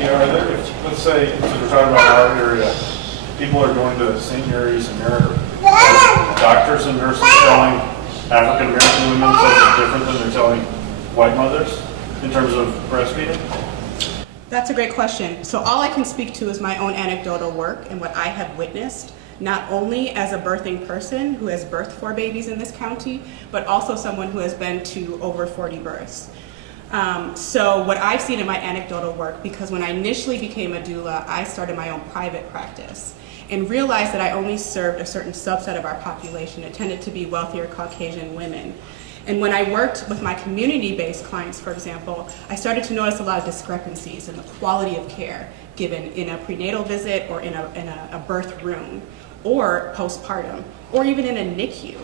See, are there, if, let's say, since we're talking about our area, people are going to St. Mary's and there are doctors and nurses telling African American women something different than they're telling white mothers in terms of breastfeeding? That's a great question. So all I can speak to is my own anecdotal work and what I have witnessed, not only as a birthing person who has birthed 4 babies in this county, but also someone who has been to over 40 births. So what I've seen in my anecdotal work, because when I initially became a doula, I started my own private practice and realized that I only served a certain subset of our population. It tended to be wealthier Caucasian women. And when I worked with my community-based clients, for example, I started to notice a lot of discrepancies in the quality of care given in a prenatal visit or in a birth room or postpartum or even in a NICU.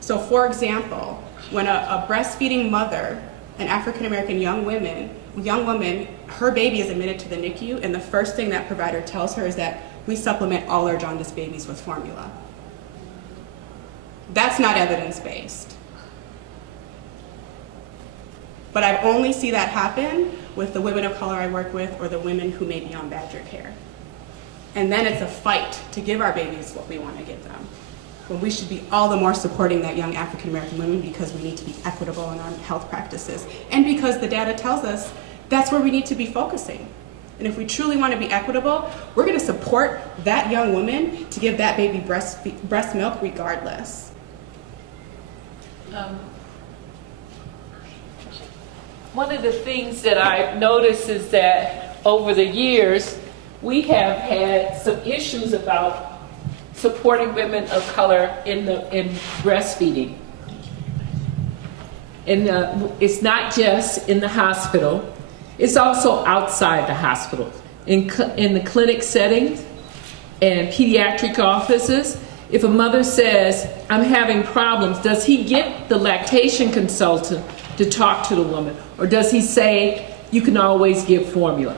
So for example, when a breastfeeding mother, an African-American young woman, her baby is admitted to the NICU, and the first thing that provider tells her is that we supplement all our jaundice babies with formula. That's not evidence-based. But I only see that happen with the women of color I work with or the women who may be on Badger care. And then it's a fight to give our babies what we want to give them. When we should be all the more supporting that young African American women because we need to be equitable in our health practices. And because the data tells us that's where we need to be focusing. And if we truly want to be equitable, we're going to support that young woman to give that baby breast milk regardless. One of the things that I've noticed is that over the years, we have had some issues about supporting women of color in breastfeeding. And it's not just in the hospital, it's also outside the hospital. In the clinic settings and pediatric offices, if a mother says, I'm having problems, does he get the lactation consultant to talk to the woman? Or does he say, you can always give formula?